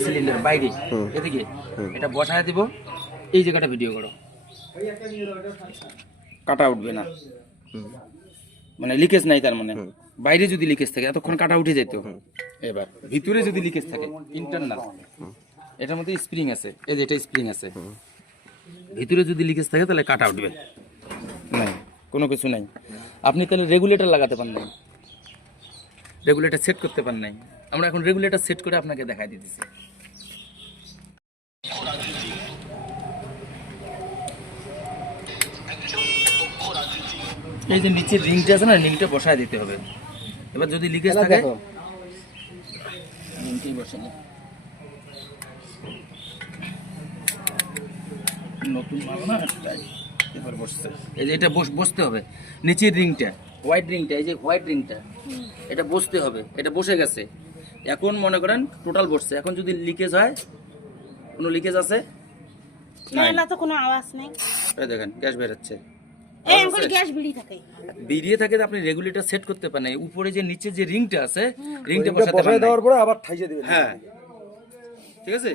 Cylinder বাইরে এদিকে এটা বসায় দিব, এই জায়গাটা ভিডিও করো, কাটা উঠবে না, মানে লিকেজ নাই, তার মানে বাইরে যদি লিকেজ থাকে এতক্ষণ কাটা উঠে যেত। এবার ভিতরে যদি লিকেজ থাকে ইন্টারনাল, এটার মধ্যে স্প্রিং আছে, এই যে এটা স্প্রিং আছে, ভিতরে যদি লিকেজ থাকে তাহলে কাটা উঠবে, নাই কোনো কিছু নাই। আপনি তাহলে রেগুলেটর লাগাতে পারেন নাই, রেগুলেটর সেট করতে পারেন নাই। আমরা এখন রেগুলেটর সেট করে আপনাকে দেখাই দিতেছি। এই যে নিচের রিংটা আছে না, রিংটা বসায় দিতে হবে। এবার যদি লিকেজ থাকে রিংটাই বসে না, নতুন মাল না একটাই, এবার বসছে। এই যে এটা বসতে হবে, নিচের রিংটা, হোয়াইট রিংটা, এই যে হোয়াইট রিংটা, এটা বসতে হবে। এটা বসে গেছে, এখন মনে করেন টোটাল বসছে। এখন যদি লিকেজ হয়, কোনো লিকেজ আছে না, তো কোনো আওয়াজ নেই। এই দেখেন গ্যাস বের হচ্ছে, এই আঙ্গুল গ্যাস বেরিয়ে থাকে, বেরিয়ে থাকে। আপনি রেগুলেটর সেট করতে পারেন, উপরে যে নিচে যে রিংটা আছে, রিংটা বসাতে পারেন, দেওয়ার পরে আবার ঠাইসে দিবেন। হ্যাঁ ঠিক আছে।